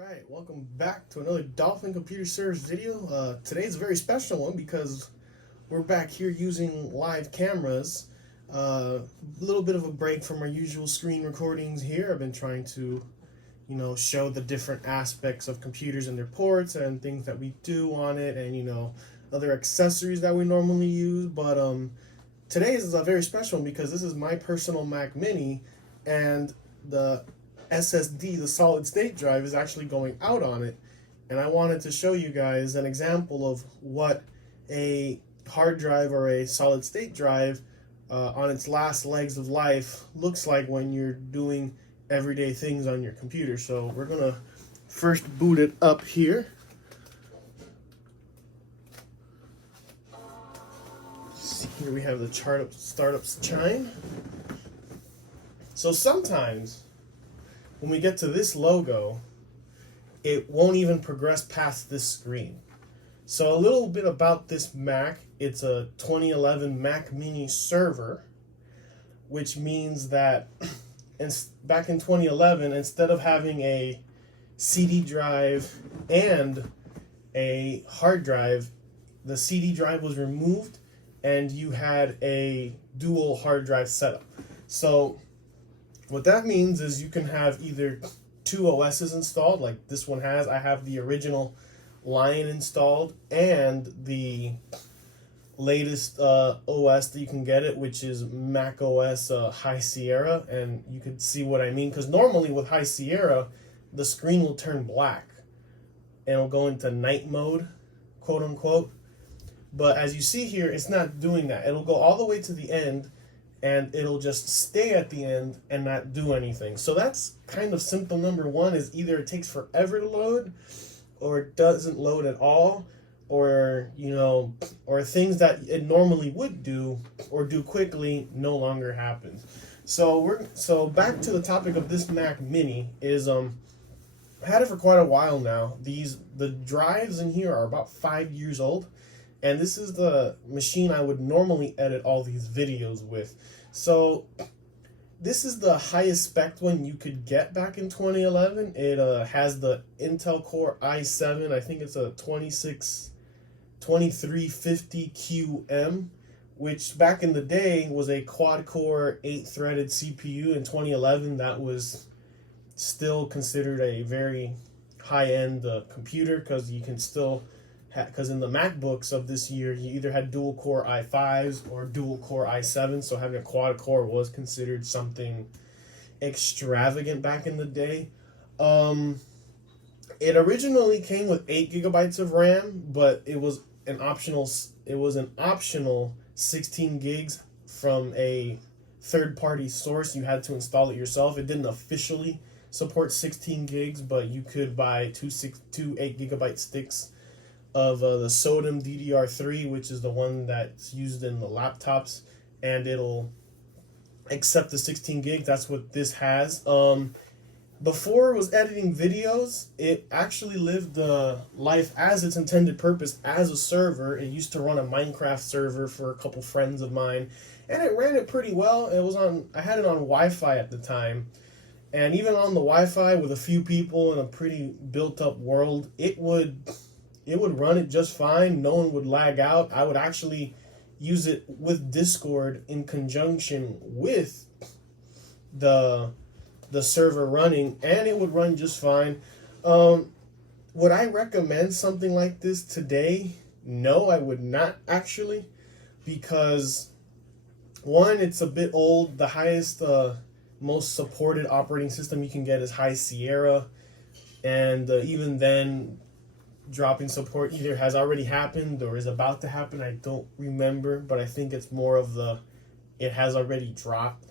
Alright, welcome back to another Dolphin Computer Service video. Today's a very special one because we're back here using live cameras. A little bit of a break from our usual screen recordings here. I've been trying to, show the different aspects of computers and their ports and things that we do on it and, other accessories that we normally use. But today is a very special one because this is my personal Mac Mini and the SSD, the solid state drive, is actually going out on it, and I wanted to show you guys an example of what a hard drive or a solid state drive on its last legs of life looks like when you're doing everyday things on your computer. So we're gonna first boot it up here. Here we have the startups chime. So sometimes when we get to this logo, it won't even progress past this screen. So a little bit about this Mac. It's a 2011 Mac Mini server, which means that back in 2011, instead of having a CD drive and a hard drive, the CD drive was removed and you had a dual hard drive setup. So what that means is you can have either two OSs installed, like this one has. I have the original Lion installed and the latest OS that you can get it, which is Mac OS High Sierra. And you can see what I mean, because normally with High Sierra, the screen will turn black and it'll go into night mode, quote unquote. But as you see here, it's not doing that. It'll go all the way to the end and it'll just stay at the end and not do anything. So that's kind of symptom number one, is either it takes forever to load or it doesn't load at all, or or things that it normally would do or do quickly no longer happens. So back to the topic of this Mac Mini is I've had it for quite a while now. The drives in here are about 5 years old. And this is the machine I would normally edit all these videos with. So this is the highest spec one you could get back in 2011. It has the Intel Core i7. I think it's a 2350QM, which back in the day was a quad-core 8-threaded CPU. In 2011, that was still considered a very high-end computer, because you can still... Because in the MacBooks of this year, you either had dual core i5s or dual core i7, so having a quad core was considered something extravagant back in the day. It originally came with 8 gigabytes of RAM, but it was an optional 16 gigs from a third-party source. You had to install it yourself. It didn't officially support 16 gigs, but you could buy two 8 gigabyte sticks of the SODIMM DDR3, which is the one that's used in the laptops, and it'll accept the 16 gig. That's what this has. Before it was editing videos, it actually lived the life as its intended purpose as a server. It used to run a Minecraft server for a couple friends of mine, and it ran it pretty well. I had it on Wi-Fi at the time, and even on the Wi-Fi with a few people in a pretty built-up world, it would run it just fine. No one would lag out. I would actually use it with Discord in conjunction with the server running, and it would run just fine. Would I recommend something like this today? No, I would not actually, because one, it's a bit old. The highest, most supported operating system you can get is High Sierra, and even then, dropping support either has already happened or is about to happen. I don't remember, but I think it's more of it has already dropped.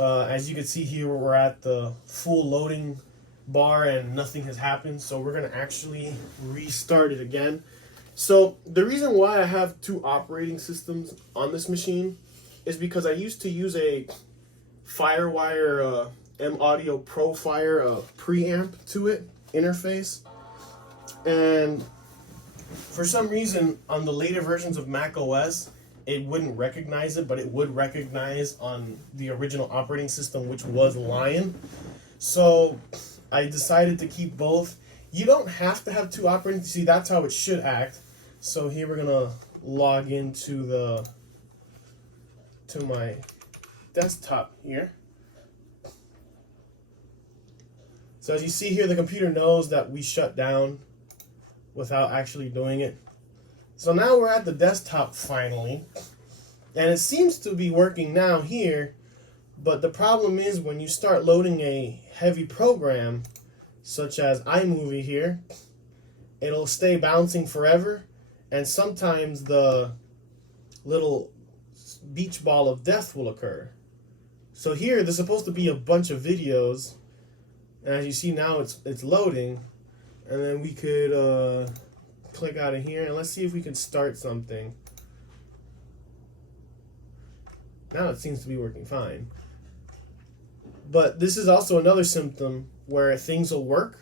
As you can see here, we're at the full loading bar and nothing has happened. So we're going to actually restart it again. So the reason why I have two operating systems on this machine is because I used to use a FireWire M-Audio ProFire preamp to it interface. And for some reason, on the later versions of Mac OS, it wouldn't recognize it, but it would recognize on the original operating system, which was Lion. So I decided to keep both. You don't have to have two operating. See, that's how it should act. So here we're gonna log into to my desktop here. So as you see here, the computer knows that we shut down without actually doing it. So now we're at the desktop finally, and it seems to be working now here, but the problem is when you start loading a heavy program, such as iMovie here, it'll stay bouncing forever, and sometimes the little beach ball of death will occur. So here, there's supposed to be a bunch of videos, and as you see now, it's loading, and then we could click out of here, and let's see if we can start something. Now it seems to be working fine. But this is also another symptom where things will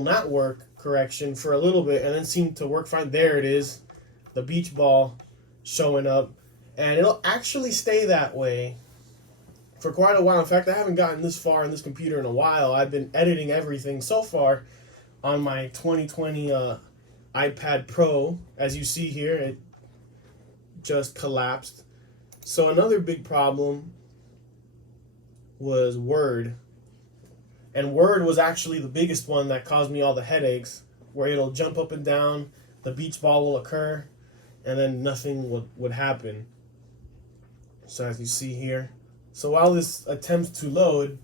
not work, correction, for a little bit, and then seem to work fine. There it is, the beach ball showing up, and it'll actually stay that way for quite a while. In fact, I haven't gotten this far in this computer in a while. I've been editing everything so far on my 2020 iPad Pro. As you see here, it just collapsed. So another big problem was Word. And Word was actually the biggest one that caused me all the headaches, where it'll jump up and down, the beach ball will occur, and then nothing would happen. So as you see here. So while this attempts to load,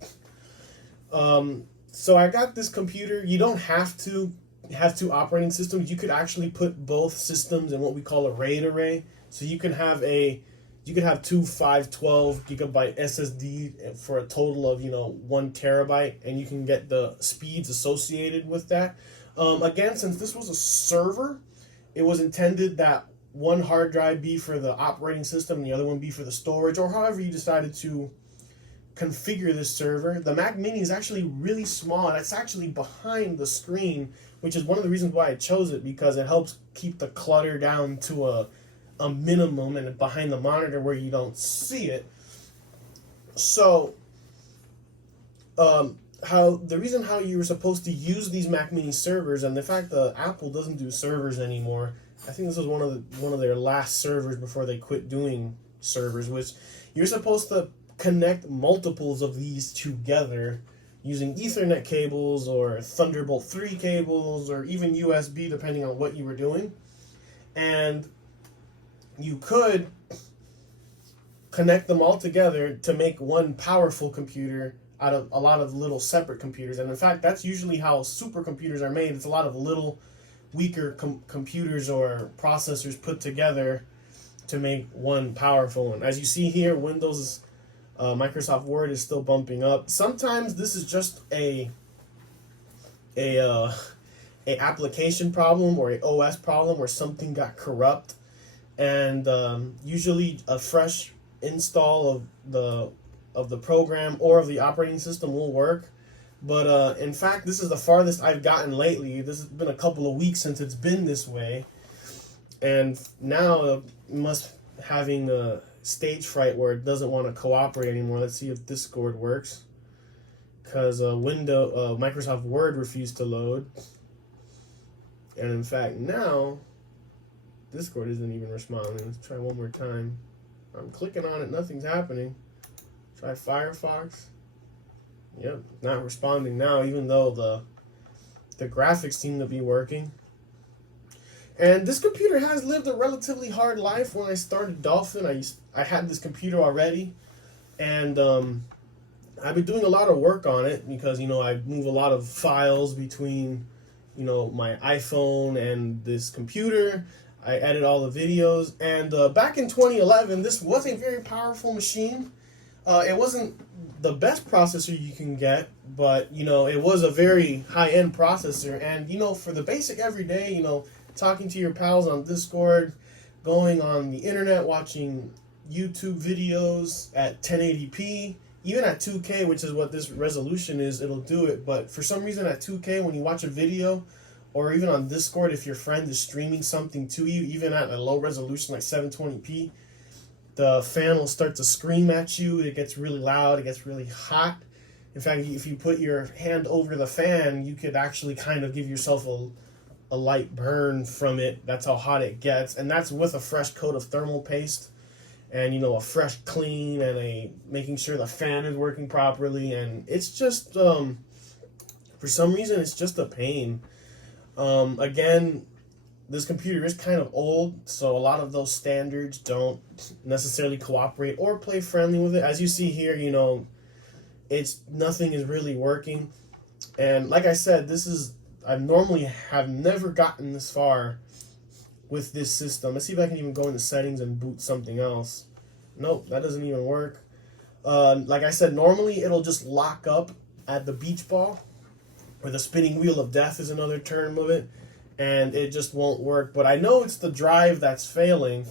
so I got this computer. You don't have to have two operating systems. You could actually put both systems in what we call a RAID array. So you can have two 512 gigabyte SSD for a total of 1 terabyte, and you can get the speeds associated with that. Again, since this was a server, it was intended that one hard drive be for the operating system and the other one be for the storage, or however you decided to configure this server. The Mac Mini is actually really small, and it's actually behind the screen, which is one of the reasons why I chose it, because it helps keep the clutter down to a minimum and behind the monitor where you don't see it. So the reason how you were supposed to use these Mac Mini servers, and the fact that Apple doesn't do servers anymore, I think this was one of their last servers before they quit doing servers, which you're supposed to connect multiples of these together using Ethernet cables or Thunderbolt 3 cables or even USB, depending on what you were doing. And you could connect them all together to make one powerful computer out of a lot of little separate computers. And in fact, that's usually how supercomputers are made. It's a lot of little weaker computers or processors put together to make one powerful one. As you see here, Windows, Microsoft Word is still bumping up. Sometimes this is just a application problem or a OS problem where something got corrupt, and usually a fresh install of the program or of the operating system will work. But in fact, this is the farthest I've gotten lately. This has been a couple of weeks since it's been this way, and now having a stage fright where it doesn't want to cooperate anymore. Let's see if Discord works, because Microsoft Word refused to load, and in fact now Discord isn't even responding. Let's try one more time. I'm clicking on it, nothing's happening. Try Firefox. Yep, not responding now, even though the graphics seem to be working. And this computer has lived a relatively hard life. When I started Dolphin, I had this computer already, and I've been doing a lot of work on it because I move a lot of files between my iPhone and this computer. I edit all the videos, and back in 2011, this was a very powerful machine. It wasn't the best processor you can get, but it was a very high-end processor. And for the basic everyday, talking to your pals on Discord, going on the internet, watching YouTube videos at 1080p, even at 2K, which is what this resolution is, it'll do it. But for some reason at 2K, when you watch a video, or even on Discord, if your friend is streaming something to you, even at a low resolution like 720p, the fan will start to scream at you. It gets really loud. It gets really hot. In fact, if you put your hand over the fan, you could actually kind of give yourself a light burn from it. That's how hot it gets, and that's with a fresh coat of thermal paste, and a fresh clean, and a making sure the fan is working properly. And it's just for some reason it's just a pain. Again, this computer is kind of old, so a lot of those standards don't necessarily cooperate or play friendly with it. As you see here, nothing is really working. And like I said, I normally have never gotten this far with this system. Let's see if I can even go into settings and boot something else. Nope, that doesn't even work. Like I said, normally it'll just lock up at the beach ball, or the spinning wheel of death is another term of it, and it just won't work. But I know it's the drive that's failing,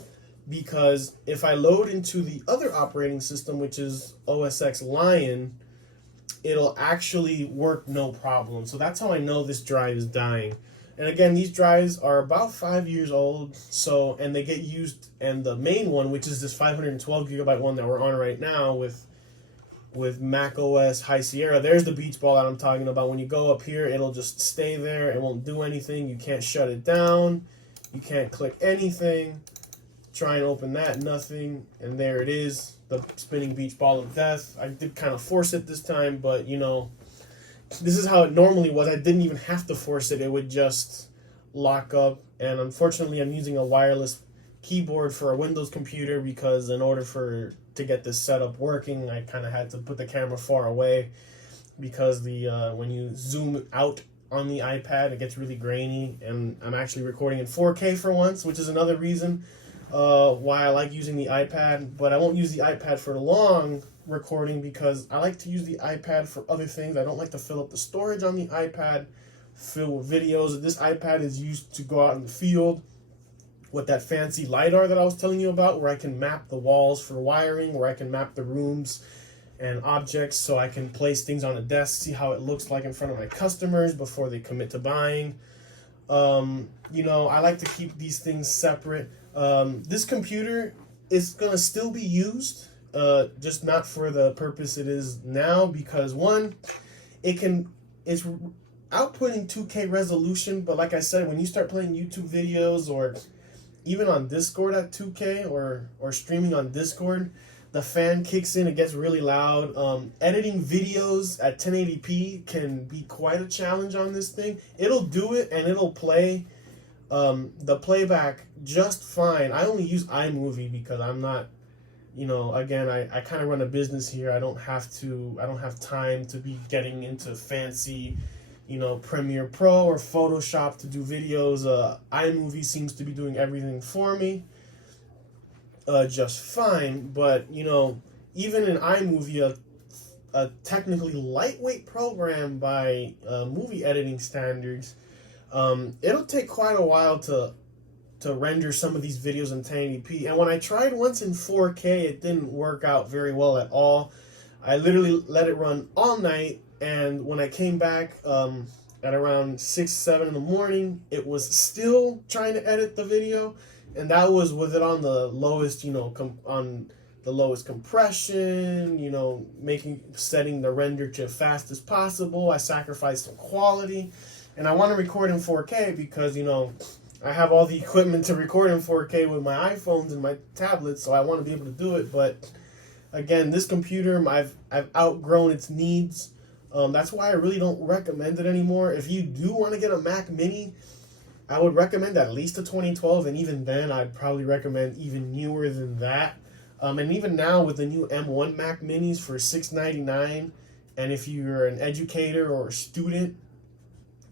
because if I load into the other operating system, which is OS X Lion, it'll actually work no problem. So that's how I know this drive is dying. And again, these drives are about 5 years old, and they get used. And the main one, which is this 512 gigabyte one that we're on right now with Mac OS High Sierra, there's the beach ball that I'm talking about. When you go up here, it'll just stay there. It won't do anything. You can't shut it down. You can't click anything. Try and open that, nothing. And there it is, the spinning beach ball of death. I did kind of force it this time, but this is how it normally was. I didn't even have to force it. It would just lock up. And unfortunately, I'm using a wireless keyboard for a Windows computer, because in order to get this setup working, I kind of had to put the camera far away, because when you zoom out on the iPad, it gets really grainy. And I'm actually recording in 4K for once, which is another reason why I like using the iPad. But I won't use the iPad for long recording, because I like to use the iPad for other things. I don't like to fill up the storage on the iPad, fill with videos. This iPad is used to go out in the field with that fancy LiDAR that I was telling you about, where I can map the walls for wiring, where I can map the rooms and objects, so I can place things on a desk, see how it looks like in front of my customers before they commit to buying. I like to keep these things separate. This computer is going to still be used, just not for the purpose it is now, because one, it's outputting 2K resolution, but like I said, when you start playing YouTube videos, or even on Discord at 2K, or streaming on Discord, the fan kicks in, it gets really loud. Editing videos at 1080p can be quite a challenge on this thing. It'll do it, and it'll play the playback just fine. I only use iMovie because I'm not, again, I kind of run a business here. I don't have time to be getting into fancy, Premiere Pro or Photoshop to do videos. iMovie seems to be doing everything for me just fine. But, even in iMovie, a technically lightweight program by movie editing standards, it'll take quite a while to render some of these videos in 1080p. And when I tried once in 4K, it didn't work out very well at all. I literally let it run all night, and when I came back at around 6, 7 in the morning, it was still trying to edit the video, and that was with it on the lowest, on the lowest compression, setting the render to as fast as possible. I sacrificed some quality, and I want to record in 4K because, I have all the equipment to record in 4K with my iPhones and my tablets, so I want to be able to do it. But again, this computer, I've outgrown its needs. That's why I really don't recommend it anymore. If you do want to get a Mac Mini, I would recommend at least a 2012, and even then, I'd probably recommend even newer than that. And even now with the new M1 Mac Minis for $699, and if you're an educator or a student,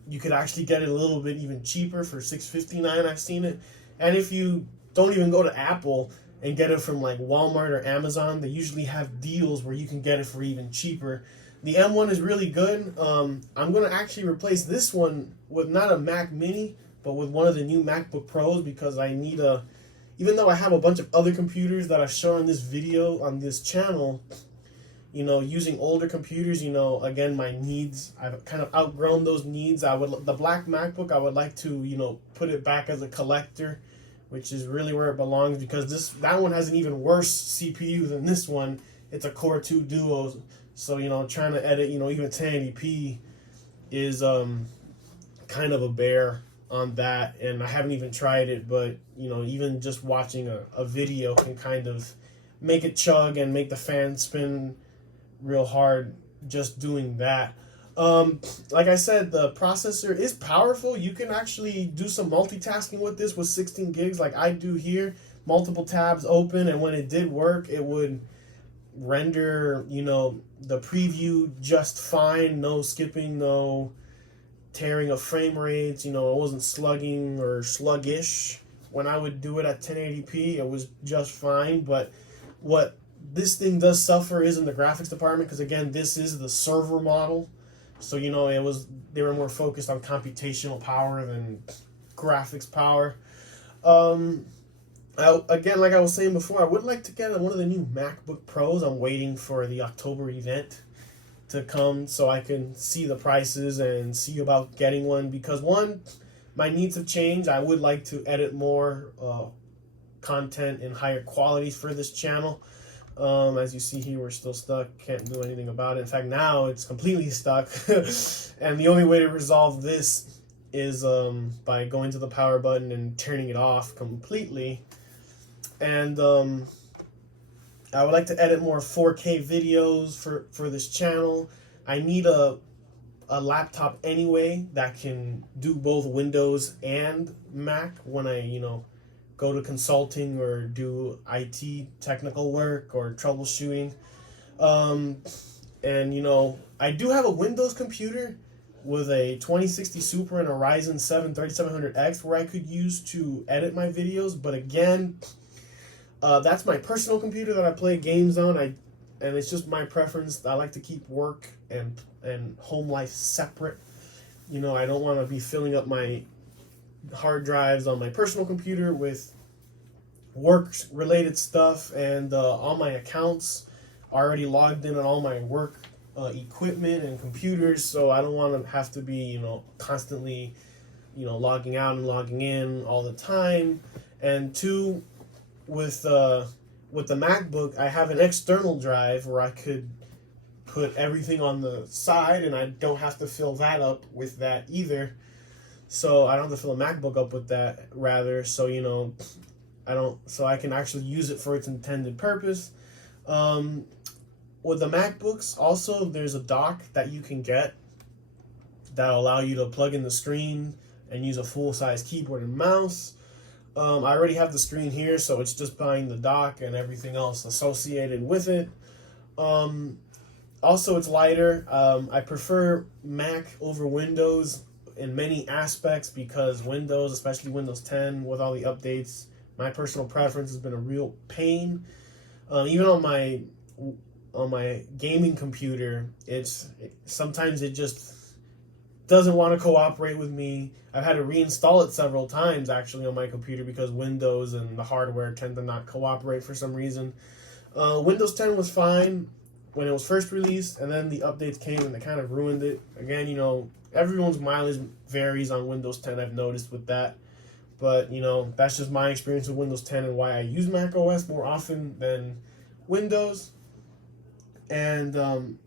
you could actually get it a little bit even cheaper for $659. I've seen it. And if you don't even go to Apple and get it from like Walmart or Amazon, they usually have deals where you can get it for even cheaper. The M1 is really good. I'm going to actually replace this one with not a Mac Mini, but with one of the new MacBook Pros, because I need even though I have a bunch of other computers that I've shown in this video on this channel, using older computers, again, my needs, I've kind of outgrown those needs. The black MacBook, I would like to, put it back as a collector, which is really where it belongs, because that one has an even worse CPU than this one, it's a Core 2 Duo, so you know, trying to edit, you know, even 1080p is kind of a bear on that, and I haven't even tried it, but you know, even just watching a video can kind of make it chug and make the fan spin real hard just doing that. Like I said, the processor is powerful. You can actually do some multitasking with this with 16 gigs like I do here, multiple tabs open, and when it did work, it would render, you know, the preview just fine, no skipping, no tearing of frame rates, you know, it wasn't slugging or sluggish. When I would do it at 1080p, it was just fine, but what this thing does suffer is in the graphics department, because again, this is the server model. So, you know, they were more focused on computational power than graphics power. Again, like I was saying before, I would like to get one of the new MacBook Pros. I'm waiting for the October event to come so I can see the prices and see about getting one, because one, my needs have changed. I would like to edit more content in higher quality for this channel. As you see here, we're still stuck. Can't do anything about it. In fact, now it's completely stuck. And the only way to resolve this is by going to the power button and turning it off completely. And I would like to edit more 4K videos for this channel. I need a laptop anyway that can do both Windows and Mac when I, you know, go to consulting or do IT technical work or troubleshooting. And, you know, I do have a Windows computer with a 2060 Super and a Ryzen 7 3700X where I could use to edit my videos. But again, that's my personal computer that I play games on. And it's just my preference. I like to keep work and home life separate. You know, I don't want to be filling up my hard drives on my personal computer with work related stuff, and all my accounts are already logged in on all my work equipment and computers, so I don't want to have to be, you know, constantly, you know, logging out and logging in all the time. And two, with the MacBook, I have an external drive where I could put everything on the side, and I don't have to fill that up with that either. So I don't have to fill a MacBook up with that, rather. So, you know, so I can actually use it for its intended purpose. With the MacBooks, also, there's a dock that you can get that'll allow you to plug in the screen and use a full-size keyboard and mouse. I already have the screen here, so it's just buying the dock and everything else associated with it. Also, it's lighter. I prefer Mac over Windows in many aspects, because Windows, especially Windows 10 with all the updates, my personal preference has been a real pain. Even on my gaming computer, sometimes it just doesn't want to cooperate with me. I've had to reinstall it several times actually on my computer because Windows and the hardware tend to not cooperate for some reason. Windows 10 was fine when it was first released, and then the updates came and they kind of ruined it. Again, you know, everyone's mileage varies on Windows 10, I've noticed with that. But, you know, that's just my experience with Windows 10 and why I use Mac OS more often than Windows. And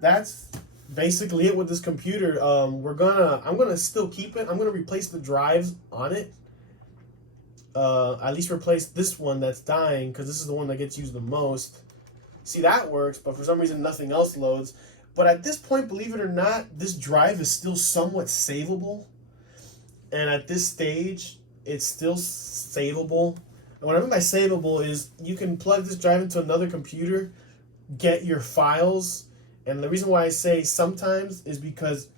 that's basically it with this computer. I'm gonna still keep it. I'm gonna replace the drives on it. At least replace this one that's dying, because this is the one that gets used the most. See, that works, but for some reason nothing else loads. But at this point, believe it or not, this drive is still somewhat savable. And at this stage, it's still savable. And what I mean by savable is you can plug this drive into another computer, get your files. And the reason why I say sometimes is because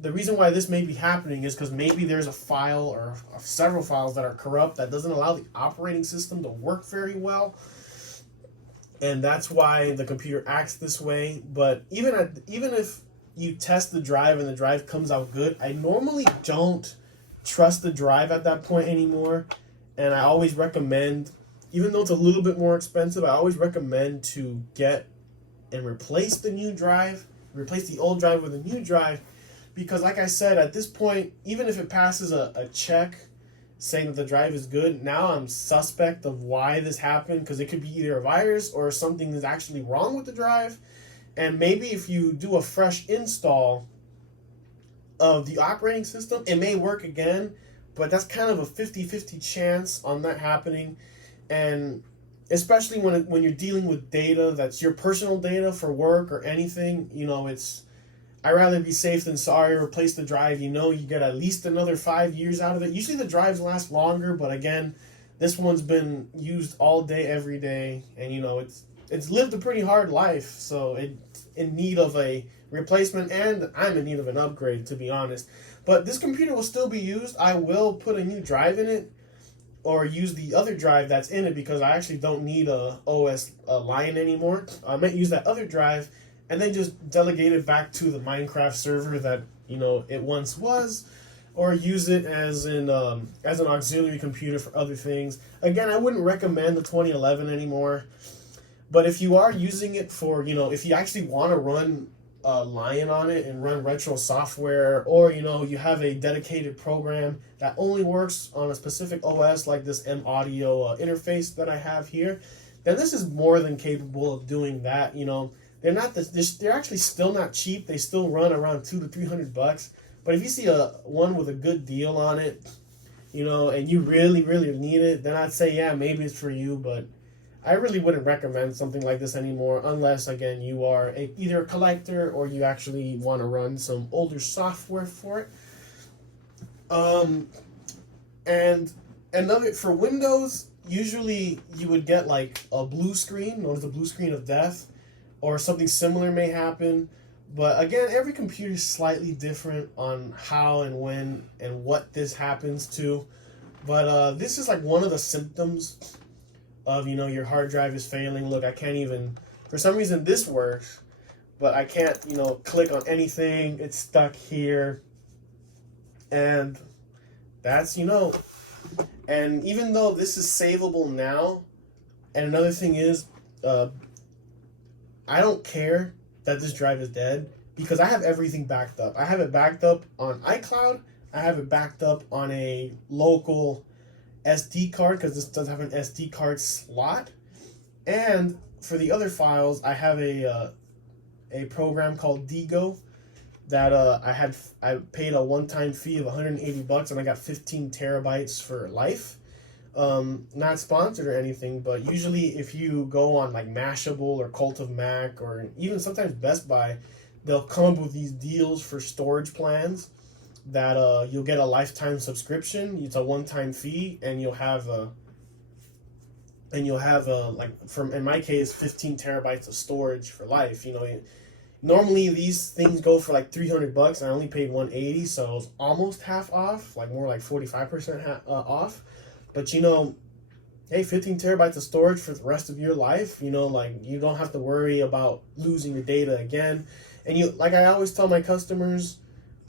the reason why this may be happening is because maybe there's a file or several files that are corrupt that doesn't allow the operating system to work very well. And that's why the computer acts this way. But even if you test the drive and the drive comes out good, I normally don't trust the drive at that point anymore. And I always recommend, even though it's a little bit more expensive, I always recommend to get and replace the new drive, replace the old drive with a new drive, because like I said, at this point, even if it passes a check saying that the drive is good, now I'm suspect of why this happened, because it could be either a virus or something is actually wrong with the drive. And maybe if you do a fresh install of the operating system, it may work again, but that's kind of a 50-50 chance on that happening. And especially when you're dealing with data that's your personal data for work or anything, it's I'd rather be safe than sorry. Replace the drive. You get at least another 5 years out of it. Usually the drives last longer, but again, this one's been used all day, every day, and it's lived a pretty hard life. So it's in need of a replacement, and I'm in need of an upgrade, to be honest. But this computer will still be used. I will put a new drive in it, or use the other drive that's in it, because I actually don't need a OS Lion anymore. I might use that other drive and then just delegate it back to the Minecraft server that it once was, or use it as an auxiliary computer for other things. Again, I wouldn't recommend the 2011 anymore, but if you are using it for if you actually want to run Lion on it and run retro software, or you have a dedicated program that only works on a specific OS, like this M Audio interface that I have here, then this is more than capable of doing that. They're not they're actually still not cheap. They still run around $200 to $300. But if you see one with a good deal on it, and you really, really need it, then I'd say, yeah, maybe it's for you. But I really wouldn't recommend something like this anymore, unless, again, you are either a collector or you actually want to run some older software for it. And another, for Windows, usually you would get like a blue screen, known as the blue screen of death, or something similar may happen. But again, every computer is slightly different on how and when and what this happens to. But this is like one of the symptoms of, your hard drive is failing. Look, I can't even, for some reason this works, but I can't, click on anything. It's stuck here. And that's, and even though this is savable now, and another thing is, I don't care that this drive is dead, because I have everything backed up. I have it backed up on iCloud. I have it backed up on a local SD card, because this does have an SD card slot. And for the other files, I have a program called Digo that I paid a one-time fee of $180, and I got 15 terabytes for life. Not sponsored or anything, but usually if you go on like Mashable or Cult of Mac, or even sometimes Best Buy, they'll come up with these deals for storage plans that you'll get a lifetime subscription. It's a one-time fee, and you'll have like, from, in my case, 15 terabytes of storage for life. Normally these things go for like $300, and I only paid $180, so it was almost half off, like more like 45% off. But hey, 15 terabytes of storage for the rest of your life, like, you don't have to worry about losing your data again. And like I always tell my customers,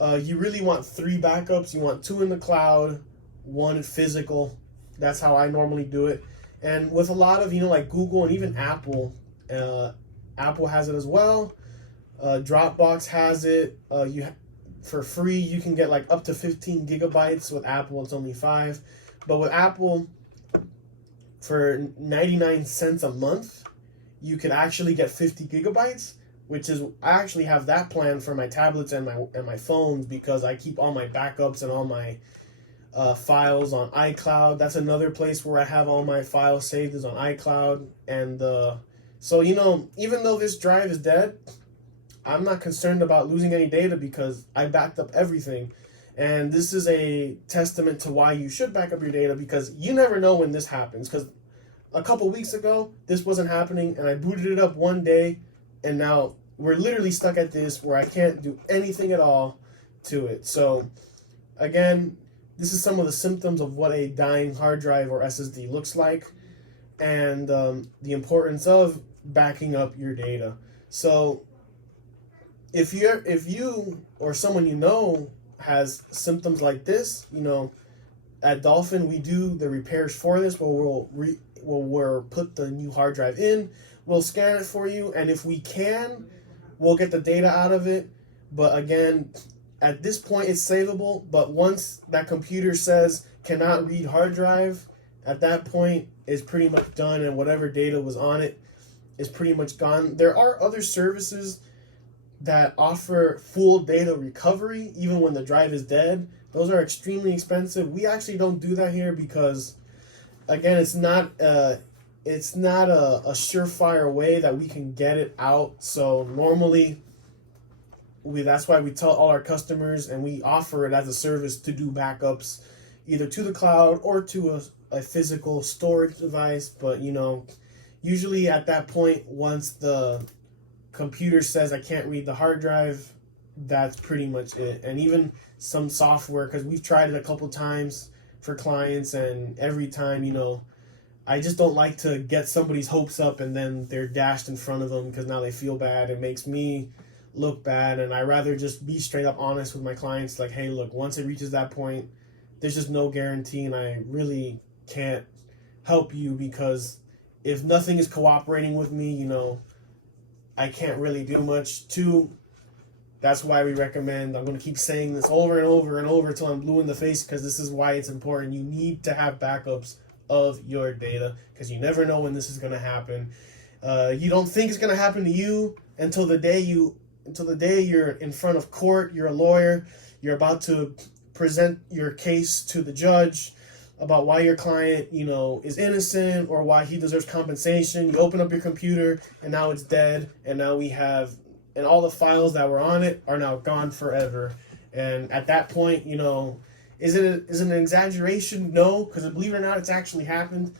you really want 3 backups. You want 2 in the cloud, 1 physical. That's how I normally do it. And with a lot of, like Google and even Apple, Apple has it as well. Dropbox has it. For free, you can get like up to 15 gigabytes. With Apple, it's only 5. But with Apple, for 99 cents a month, you can actually get 50 gigabytes, which is, I actually have that plan for my tablets and my phones, because I keep all my backups and all my files on iCloud. That's another place where I have all my files saved, is on iCloud. And so, even though this drive is dead, I'm not concerned about losing any data, because I backed up everything. And this is a testament to why you should back up your data, because you never know when this happens. Because a couple weeks ago, this wasn't happening, and I booted it up one day, and now we're literally stuck at this where I can't do anything at all to it. So, again, this is some of the symptoms of what a dying hard drive or SSD looks like, and the importance of backing up your data. So, if you or someone has symptoms like this, at Dolphin we do the repairs for this, where we'll put the new hard drive in, we'll scan it for you, and if we can, we'll get the data out of it. But again, at this point it's savable, but once that computer says, cannot read hard drive, at that point is pretty much done, and whatever data was on it is pretty much gone. There are other services that offer full data recovery even when the drive is dead. Those are extremely expensive. We actually don't do that here because, again, it's not a surefire way that we can get it out. So normally, that's why we tell all our customers, and we offer it as a service to do backups either to the cloud or to a physical storage device. But usually at that point, once the computer says I can't read the hard drive, that's pretty much it. And even some software, because we've tried it a couple times for clients, and every time, I just don't like to get somebody's hopes up and then they're dashed in front of them because now they feel bad. It makes me look bad, and I rather just be straight up honest with my clients, like, hey, look, once it reaches that point, there's just no guarantee, and I really can't help you because if nothing is cooperating with me, I can't really do much. Two, that's why we recommend, I'm going to keep saying this over and over and over until I'm blue in the face, because this is why it's important. You need to have backups of your data because you never know when this is going to happen. You don't think it's going to happen to you until the day you're in front of court, you're a lawyer, you're about to present your case to the judge about why your client, is innocent or why he deserves compensation. You open up your computer and now it's dead, and now and all the files that were on it are now gone forever. And at that point, is it an exaggeration? No, because believe it or not, it's actually happened.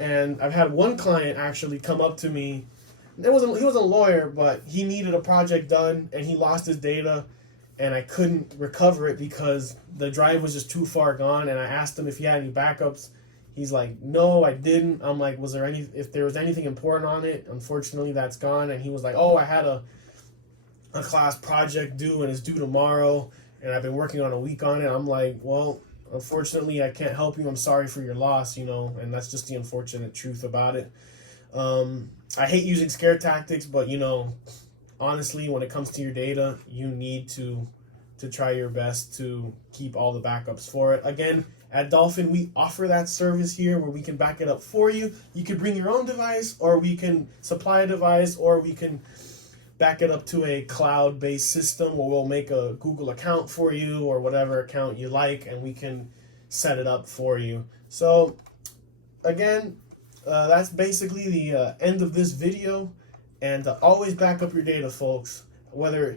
And I've had one client actually come up to me. He wasn't a lawyer, but he needed a project done, and he lost his data, and I couldn't recover it because the drive was just too far gone. And I asked him if he had any backups. He's like, no, I didn't. I'm like, if there was anything important on it? Unfortunately, that's gone. And he was like, oh, I had a class project due, and it's due tomorrow, and I've been working on a week on it. I'm like, well, unfortunately, I can't help you. I'm sorry for your loss, and that's just the unfortunate truth about it. I hate using scare tactics, but honestly, when it comes to your data, you need to try your best to keep all the backups for it. Again, at Dolphin, we offer that service here where we can back it up for you. You can bring your own device, or we can supply a device, or we can back it up to a cloud-based system where we'll make a Google account for you or whatever account you like, and we can set it up for you. So again, that's basically the end of this video. And always back up your data, folks. I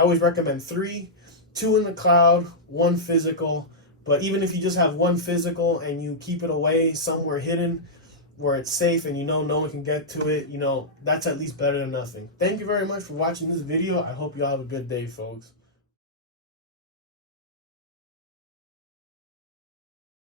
always recommend 3, 2 in the cloud, 1 physical. But even if you just have 1 physical and you keep it away somewhere hidden where it's safe and no one can get to it, that's at least better than nothing. Thank you very much for watching this video. I hope you all have a good day, folks.